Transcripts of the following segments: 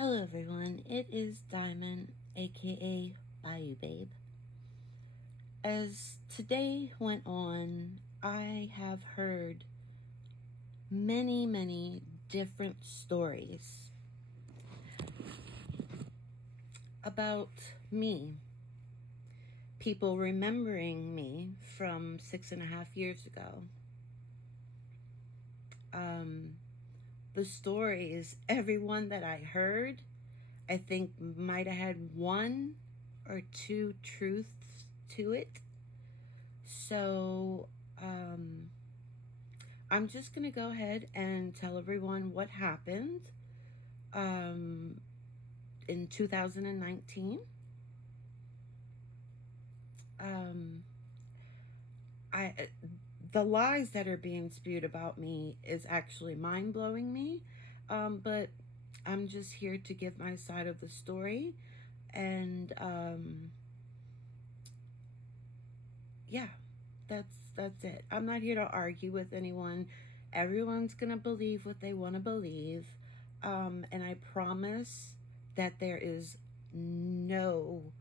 Hello everyone, it is Diamond, aka Bayou Babe. As today went on, I have heard many different stories about me. People remembering me from 6.5 years ago. The stories, everyone that I heard, I think might have had one or two truths to it. So I'm just going to go ahead and tell everyone what happened in 2019. The lies that are being spewed about me is actually mind-blowing me, but I'm just here to give my side of the story. And yeah, that's it. I'm not here to argue with anyone. Everyone's gonna believe what they want to believe, and I promise that there is no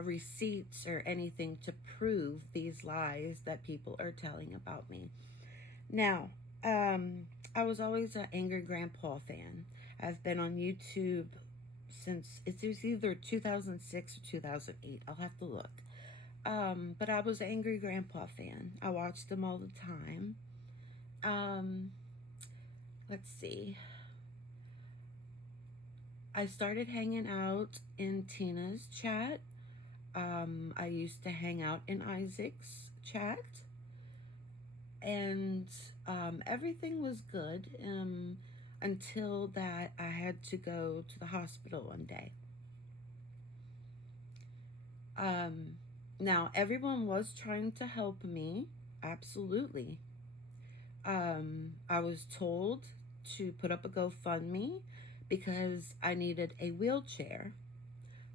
receipts or anything to prove these lies that people are telling about me. Now, I was always an Angry Grandpa fan. I've been on YouTube since it was either 2006 or 2008. I'll have to look. But I was an Angry Grandpa fan. I watched them all the time. Let's see. I started hanging out in Tina's chat. I used to hang out in Isaac's chat. And everything was good until that I had to go to the hospital one day. Now, everyone was trying to help me, absolutely. I was told to put up a GoFundMe because I needed a wheelchair.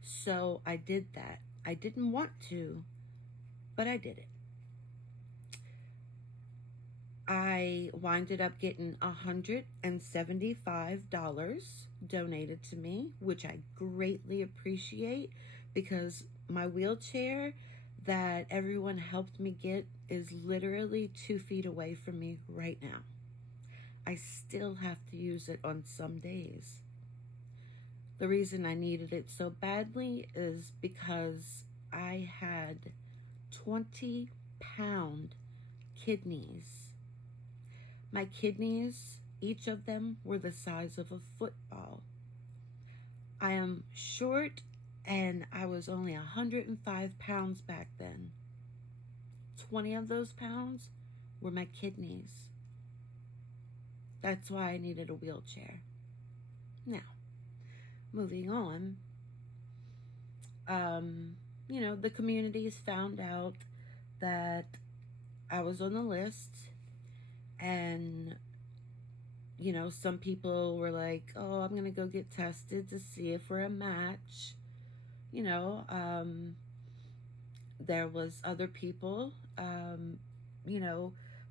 So I did that. I didn't want to, but I did it. I winded up getting $175 donated to me, which I greatly appreciate because my wheelchair that everyone helped me get is literally 2 feet away from me right now. I still have to use it on some days. The reason I needed it so badly is because I had 20-pound kidneys. My kidneys, each of them, were the size of a football. I am short and I was only 105 pounds back then. 20 of those pounds were my kidneys. That's why I needed a wheelchair. Now, moving on, the communities found out that I was on the list, and some people were like, oh, I'm gonna go get tested to see if we're a match. There was other people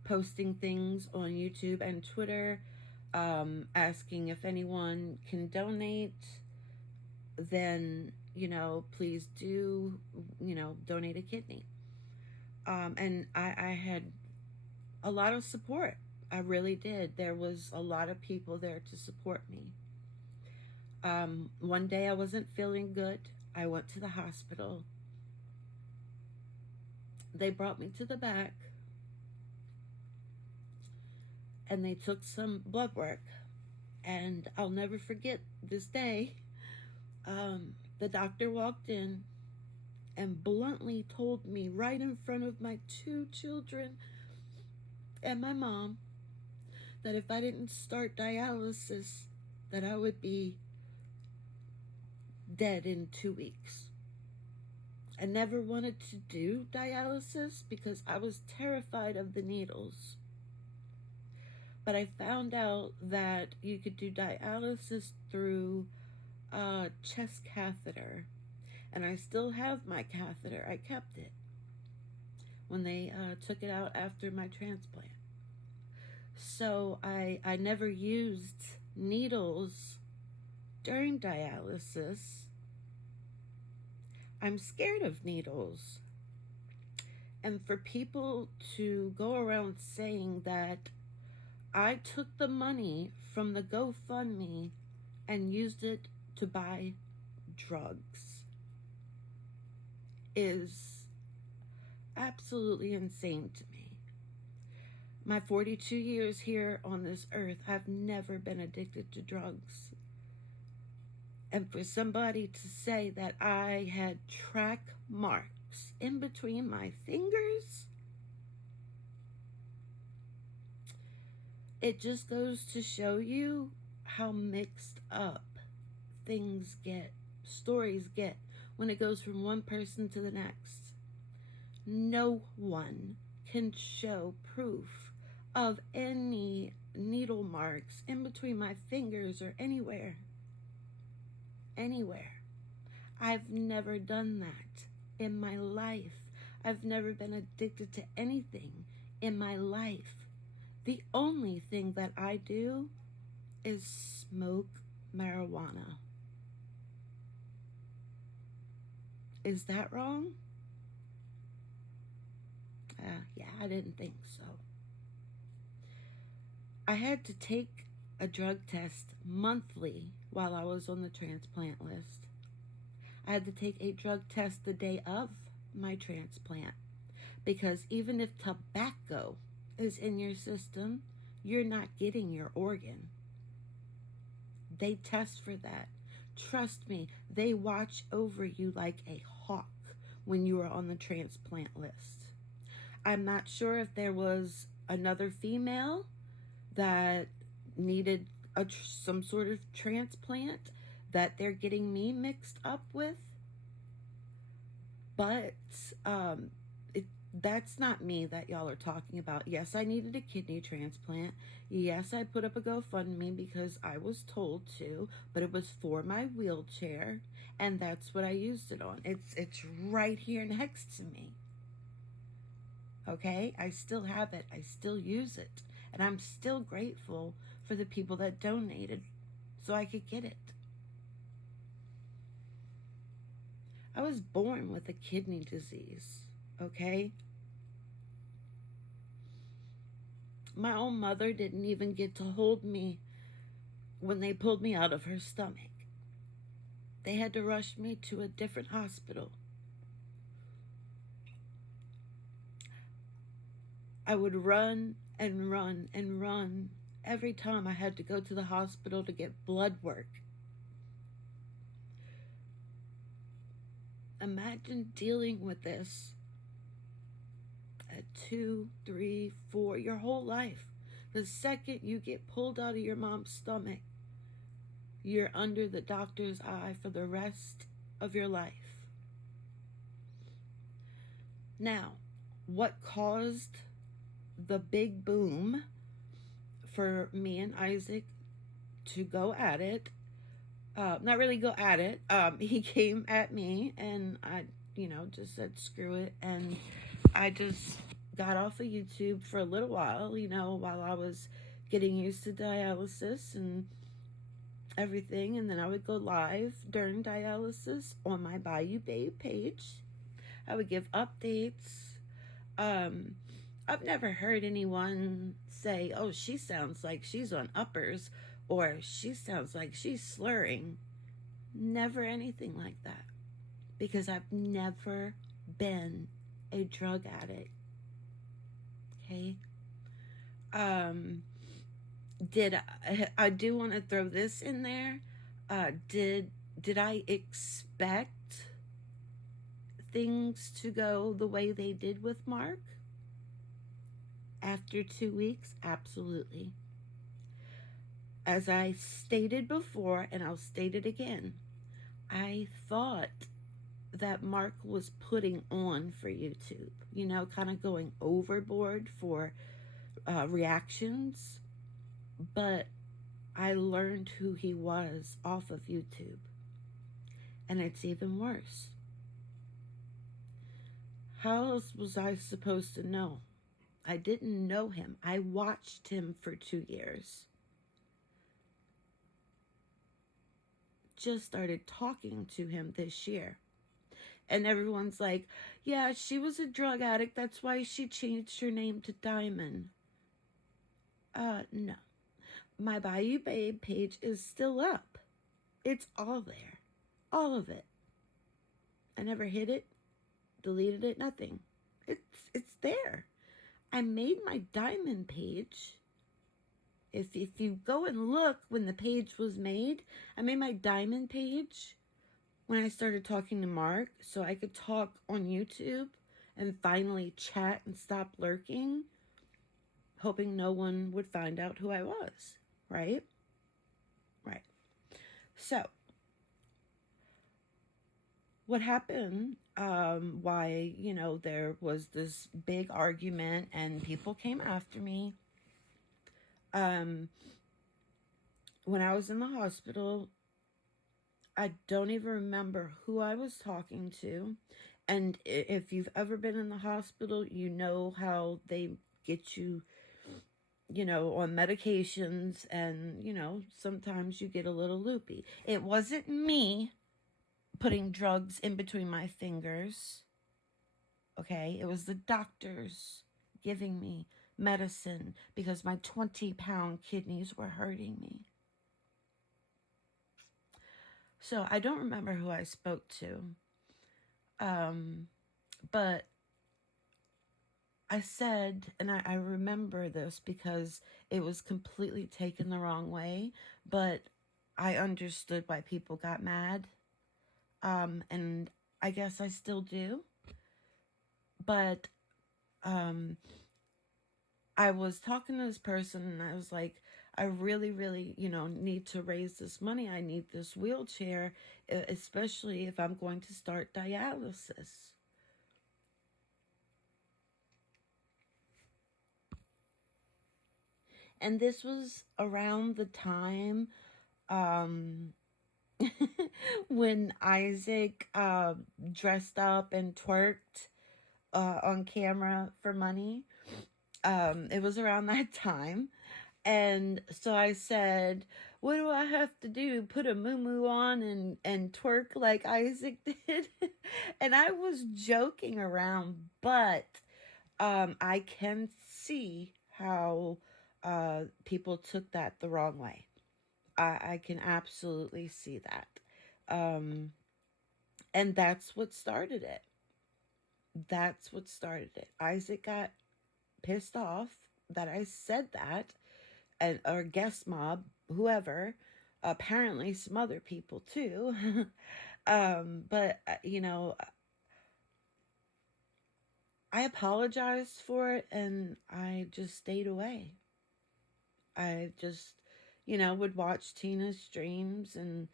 posting things on YouTube and Twitter, asking if anyone can donate. Then please do donate a kidney. And I had a lot of support. I really did. There was a lot of people there to support me. One day I wasn't feeling good. I went to the hospital. They brought me to the back and they took some blood work. And I'll never forget this day. The doctor walked in and bluntly told me right in front of my 2 children and my mom that if I didn't start dialysis, that I would be dead in 2 weeks. I never wanted to do dialysis because I was terrified of the needles. But I found out that you could do dialysis through a chest catheter. And I still have my catheter. I kept it when they took it out after my transplant. So I never used needles during dialysis, I'm scared of needles. And for people to go around saying that I took the money from the GoFundMe and used it to buy drugs is absolutely insane to me. My 42 years here on this earth, I've never been addicted to drugs. And for somebody to say that I had track marks in between my fingers, it just goes to show you how mixed up things get, stories get, when it goes from one person to the next. No one can show proof of any needle marks in between my fingers or anywhere. Anywhere. I've never done that in my life. I've never been addicted to anything in my life. The only thing that I do is smoke marijuana. Is that wrong? Yeah, I didn't think so. I had to take a drug test monthly while I was on the transplant list. I had to take a drug test the day of my transplant, because even if tobacco is in your system, you're not getting your organ. They test for that. Trust me, they watch over you like a hawk when you are on the transplant list. I'm not sure if there was another female that needed some sort of transplant that they're getting me mixed up with, but that's not me that y'all are talking about. Yes, I needed a kidney transplant. Yes, I put up a GoFundMe because I was told to, but it was for my wheelchair, and that's what I used it on. It's right here next to me. Okay, I still have it. I still use it, and I'm still grateful for the people that donated so I could get it. I was born with a kidney disease, okay? My own mother didn't even get to hold me when they pulled me out of her stomach. They had to rush me to a different hospital. I would run and run and run every time I had to go to the hospital to get blood work. Imagine dealing with this at 2, 3, 4, your whole life. The second you get pulled out of your mom's stomach, you're under the doctor's eye for the rest of your life. Now, what caused the big boom for me and Isaac to go at it, not really go at it, he came at me, and I, just said screw it, and I just got off of YouTube for a little while, while I was getting used to dialysis and everything, and then I would go live during dialysis on my Bayou Babe page. I would give updates. I've never heard anyone say, oh, she sounds like she's on uppers, or she sounds like she's slurring. Never anything like that, because I've never been a drug addict. Okay? I do want to throw this in there. Did I expect things to go the way they did with Mark? After 2 weeks, absolutely. As I stated before, and I'll state it again, I thought that Mark was putting on for YouTube, kind of going overboard for reactions, but I learned who he was off of YouTube, and it's even worse. How else was I supposed to know? I didn't know him. I watched him for 2 years. just started talking to him this year. And everyone's like, yeah, she was a drug addict. That's why she changed her name to Diamond. No. My Bayou Babe page is still up. It's all there. All of it. I never hid it, deleted it, nothing. It's there. I made my Diamond page. If you go and look when the page was made, I made my Diamond page when I started talking to Mark so I could talk on YouTube and finally chat and stop lurking, hoping no one would find out who I was, right? Right. So, what happened, why, there was this big argument and people came after me. When I was in the hospital, I don't even remember who I was talking to. And if you've ever been in the hospital, you know how they get you, on medications, and, sometimes you get a little loopy. It wasn't me putting drugs in between my fingers. Okay, it was the doctors giving me medicine because my 20-pound kidneys were hurting me. So I don't remember who I spoke to. But I said, and I remember this because it was completely taken the wrong way, but I understood why people got mad. And I guess I still do. But I was talking to this person and I was like, I really, really, need to raise this money. I need this wheelchair, especially if I'm going to start dialysis. And this was around the time when Isaac dressed up and twerked on camera for money. It was around that time. And so I said, what do I have to do? Put a muumuu on and twerk like Isaac did? And I was joking around, but I can see how people took that the wrong way. I can absolutely see that. And that's what started it. That's what started it. Isaac got pissed off that I said that, and or guest mob, whoever, apparently some other people too. But I apologized for it and I just stayed away. I just, would watch Tina's streams, and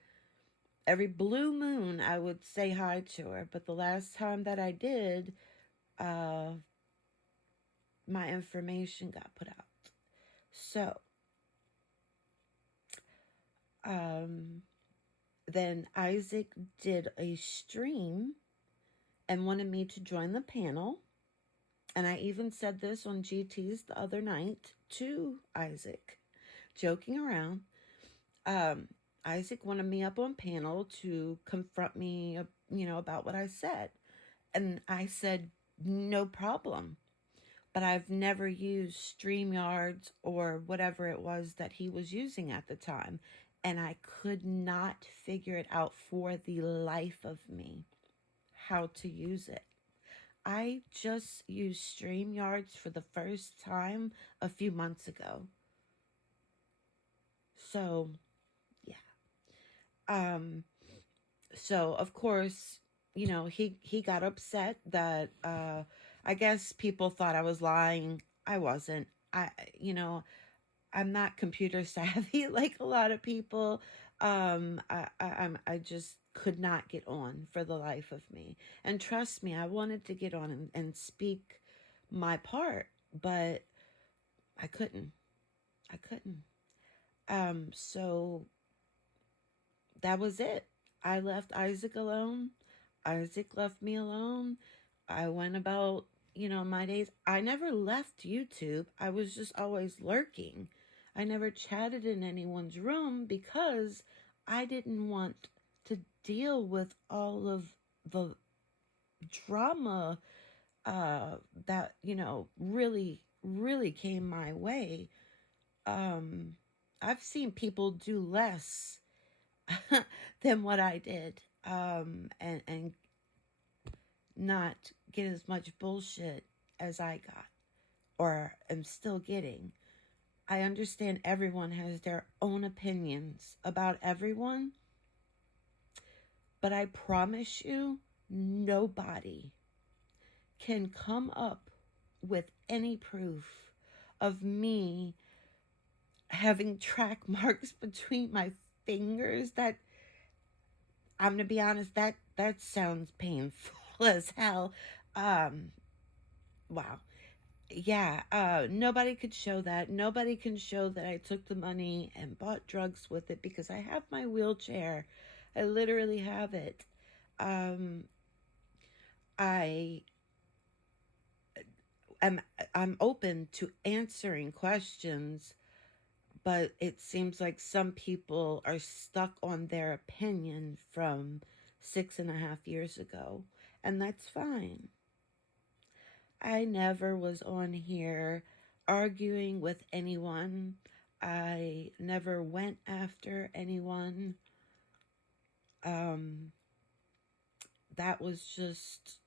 every blue moon I would say hi to her. But the last time that I did, my information got put out. So, then Isaac did a stream and wanted me to join the panel. And I even said this on GT's the other night to Isaac, joking around. Isaac wanted me up on panel to confront me, about what I said. And I said, no problem. But I've never used StreamYards or whatever it was that he was using at the time. And I could not figure it out for the life of me how to use it. I just used StreamYards for the first time a few months ago. So, yeah. So, of course, he got upset that, I guess people thought I was lying. I wasn't. I'm not computer savvy like a lot of people. I just could not get on for the life of me. And trust me, I wanted to get on and speak my part, but I couldn't. So that was it. I left Isaac alone. Isaac left me alone. I went about, my days. I never left YouTube. I was just always lurking. I never chatted in anyone's room because I didn't want to deal with all of the drama that, really came my way. Um, I've seen people do less than what I did, and not get as much bullshit as I got or am still getting. I understand everyone has their own opinions about everyone, but I promise you, nobody can come up with any proof of me having track marks between my fingers. That, I'm gonna be honest, that sounds painful as hell. Um, wow. Yeah, nobody could show that. Nobody can show that I took the money and bought drugs with it because I have my wheelchair. I literally have it. Um, I am I'm open to answering questions, but it seems like some people are stuck on their opinion from 6.5 years ago, and that's fine. I never was on here arguing with anyone. I never went after anyone. Um, that was just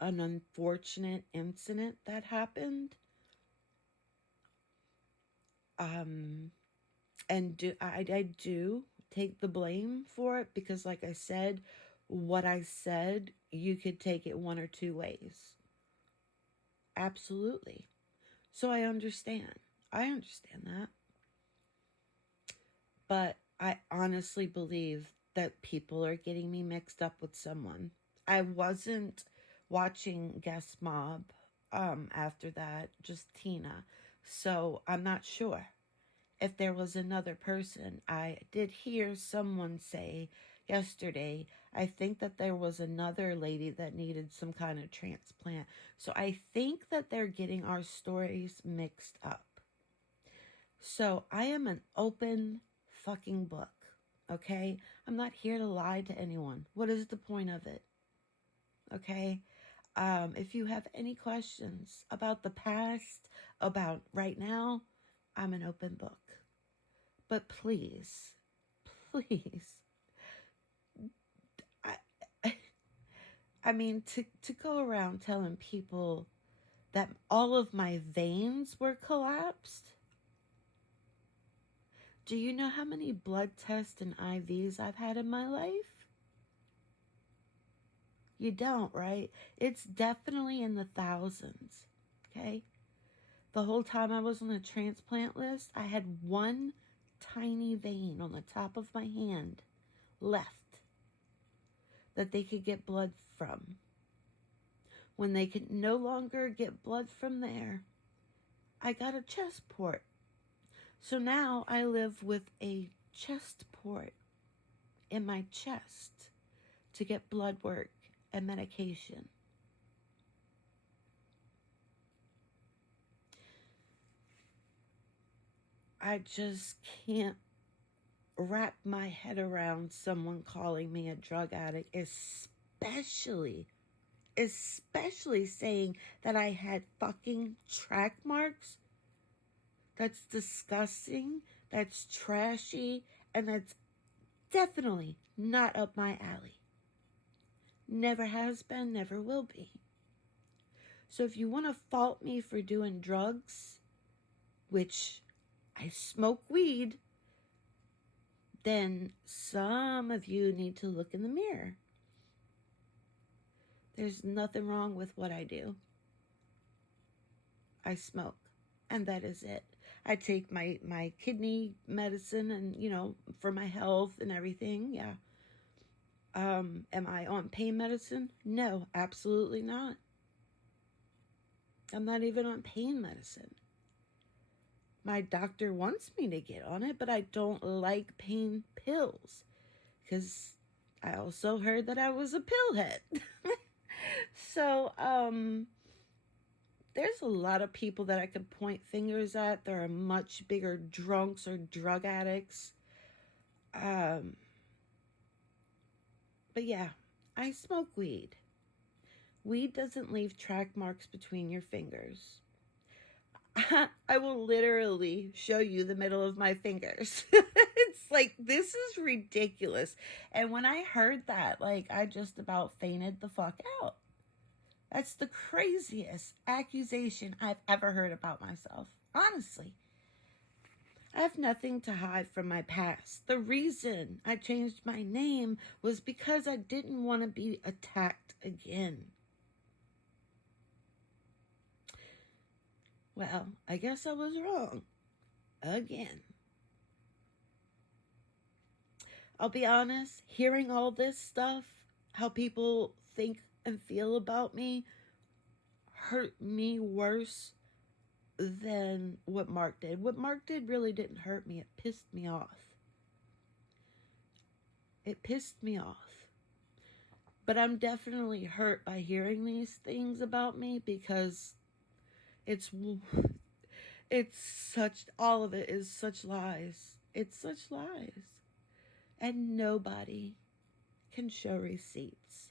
an unfortunate incident that happened. Um, and I do take the blame for it because, like I said, what I said, you could take it one or two ways. Absolutely. So I understand. I understand that. But I honestly believe that people are getting me mixed up with someone. I wasn't watching Guest Mob after that, just Tina. So I'm not sure if there was another person. I did hear someone say yesterday, I think that there was another lady that needed some kind of transplant. So I think that they're getting our stories mixed up. So I am an open fucking book, okay? I'm not here to lie to anyone. What is the point of it? Okay? If you have any questions about the past, about right now, I'm an open book. But please, please, I, I mean, to go around telling people that all of my veins were collapsed. Do you know how many blood tests and IVs I've had in my life? You don't, right? It's definitely in the thousands, okay? The whole time I was on the transplant list, I had one tiny vein on the top of my hand left that they could get blood from. When they could no longer get blood from there, I got a chest port. So now I live with a chest port in my chest to get blood work and medication. I just can't wrap my head around someone calling me a drug addict, especially saying that I had fucking track marks. That's disgusting, that's trashy, and that's definitely not up my alley. Never has been, never will be. So if you want to fault me for doing drugs, which I smoke weed, then some of you need to look in the mirror. There's nothing wrong with what I do. I smoke, and that is it. I take my kidney medicine and, for my health and everything, yeah. Am I on pain medicine? No, absolutely not. I'm not even on pain medicine. My doctor wants me to get on it, but I don't like pain pills because I also heard that I was a pillhead. So, there's a lot of people that I could point fingers at. There are much bigger drunks or drug addicts. Um, but yeah, I smoke weed. Weed doesn't leave track marks between your fingers. I will literally show you the middle of my fingers. It's like, this is ridiculous. And when I heard that, like, I just about fainted the fuck out. That's the craziest accusation I've ever heard about myself. Honestly. I have nothing to hide from my past. The reason I changed my name was because I didn't want to be attacked again. Well, I guess I was wrong. Again. I'll be honest, hearing all this stuff, how people think and feel about me, hurt me worse than what Mark did. What Mark did really didn't hurt me. It pissed me off. It pissed me off. But I'm definitely hurt by hearing these things about me because it's such, all of it is such lies. It's such lies. And nobody can show receipts.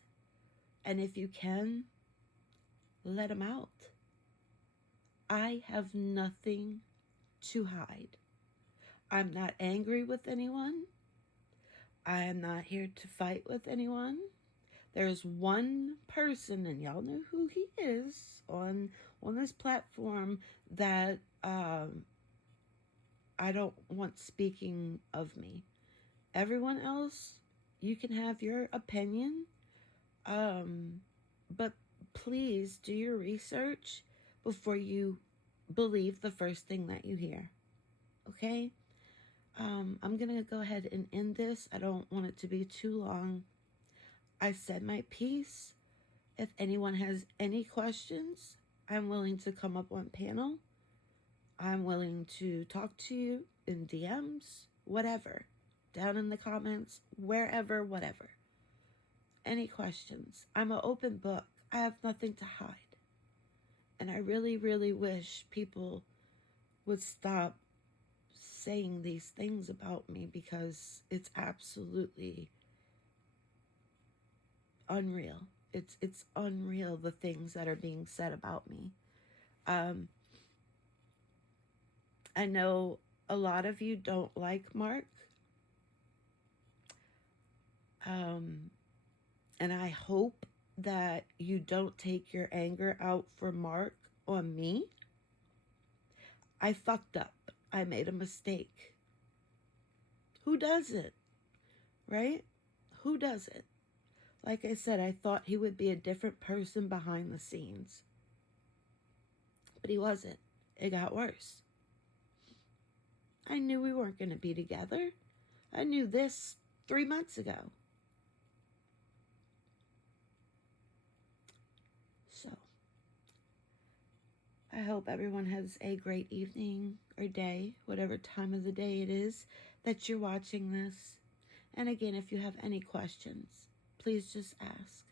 And if you can, let them out. I have nothing to hide. I'm not angry with anyone. I am not here to fight with anyone. There's one person, and y'all know who he is, on this platform that I don't want speaking of me. Everyone else, you can have your opinion, but please do your research before you believe the first thing that you hear. Okay? I'm going to go ahead and end this. I don't want it to be too long. I said my piece. If anyone has any questions, I'm willing to come up on panel. I'm willing to talk to you in DMs, whatever. Down in the comments, wherever, whatever. Any questions? I'm an open book. I have nothing to hide. And I really, really wish people would stop saying these things about me because it's absolutely unreal. It's unreal, the things that are being said about me. I know a lot of you don't like Mark. And I hope that you don't take your anger out for Mark on me. I fucked up. I made a mistake. Who doesn't? Right? Who doesn't? Like I said, I thought he would be a different person behind the scenes. But he wasn't. It got worse. I knew we weren't going to be together. I knew this 3 months ago. So, I hope everyone has a great evening or day, whatever time of the day it is that you're watching this. And again, if you have any questions, please just ask.